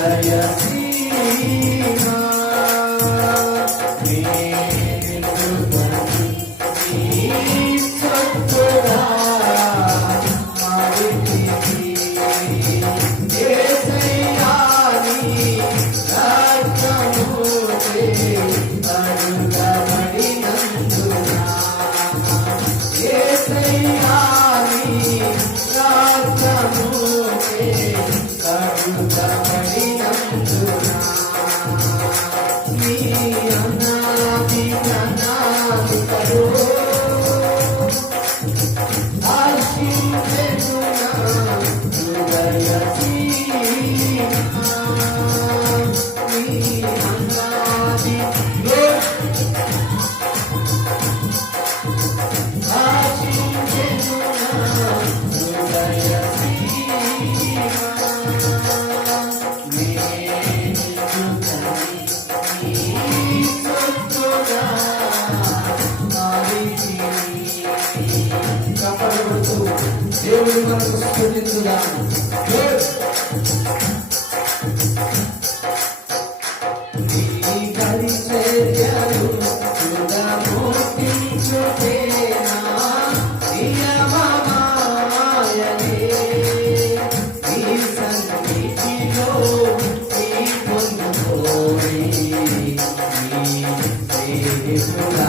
yeah, yeah. కృష్ణుడా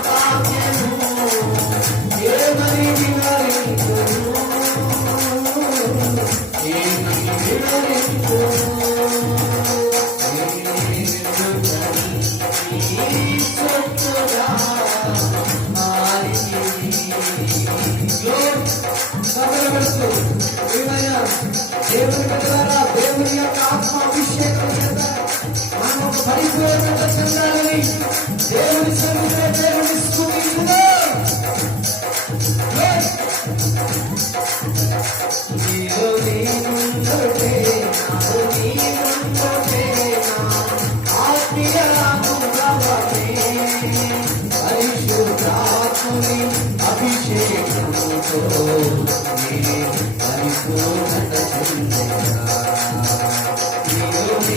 సంబరపరుస్తూ ఏమైనా దేవుని ద్వారా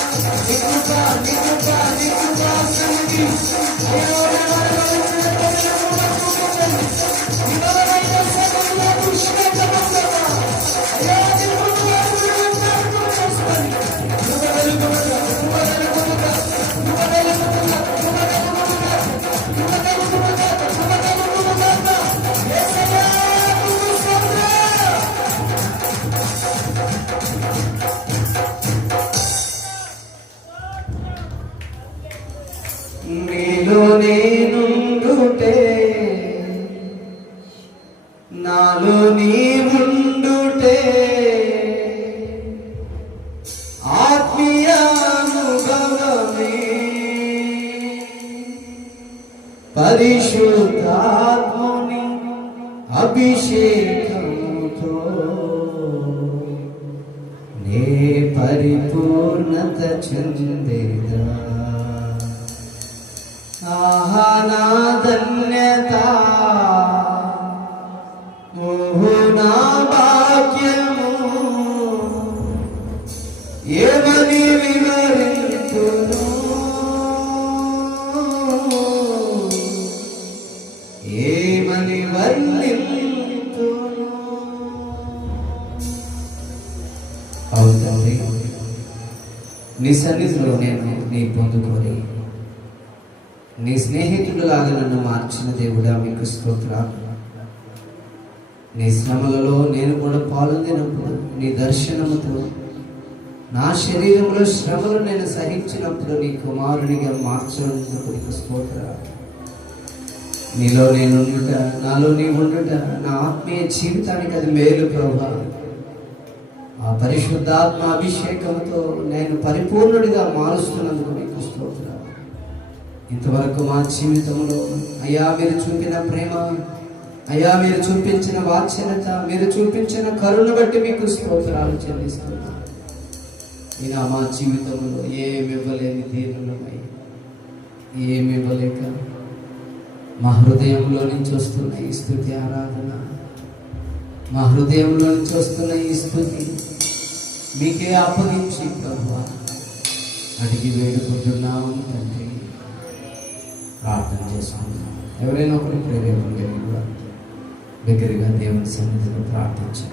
పరిశుద్ధాత్మదేవుడా, నీ నీలో నేనుండుటే నాలో నీవుండుటే. ఆత్మీయానుభవమే పరిశుద్ధాత్ముని అభిషేకంతో నే పరిపూర్ణత చెందేదా? అవుతుంది నీ సన్నిధిలో నేను నీ పొందుకొని నీ స్నేహితుడులాగా నన్ను మార్చిన దేవుడా మీకు స్తోత్రాలు నీ శ్రమలలో నేను కూడా పాల్గొనప్పుడు నీ దర్శనముతో నా శరీరంలో శ్రమలు నేను సహించినప్పుడు నీ కుమారునిగా మార్చినందుకు నీకు స్తోత్రాలు నీలో నేను ఉండుట నాలో నీ ఉండుట నా ఆత్మీయ జీవితానికి అది మేలు ప్రభావం ఆ పరిశుద్ధాత్మ అభిషేకంతో నేను పరిపూర్ణుడిగా మారుస్తున్నందుకు మీకు స్తోత్రాలు. ఇంతవరకు మా జీవితంలో అయ్యా మీరు చూపిన ప్రేమ అయ్యా మీరు చూపించిన వాత్సల్యత మీరు చూపించిన కరుణ బట్టి మీకు స్తోత్రాలు చెల్లిస్తున్నాను. ఇలా మా జీవితంలో ఏమి ఇవ్వలేని దీనులమై ఏమి ఇవ్వలేక మా హృదయంలో నుంచి వస్తున్న ఈ స్థుతి ఆరాధన మా హృదయంలో నుంచి వస్తున్న ఈ స్థుతి మీకే అప్పగించి ప్రభు. అడిగి వేడుకుంటున్నాము తండ్రి. ప్రార్థన చేసుకుంటున్నాం ఎవరైనా ఒకరి ప్రేరేపణ కూడా దగ్గరగా దేవుని సన్నిధిలో ప్రార్థించారు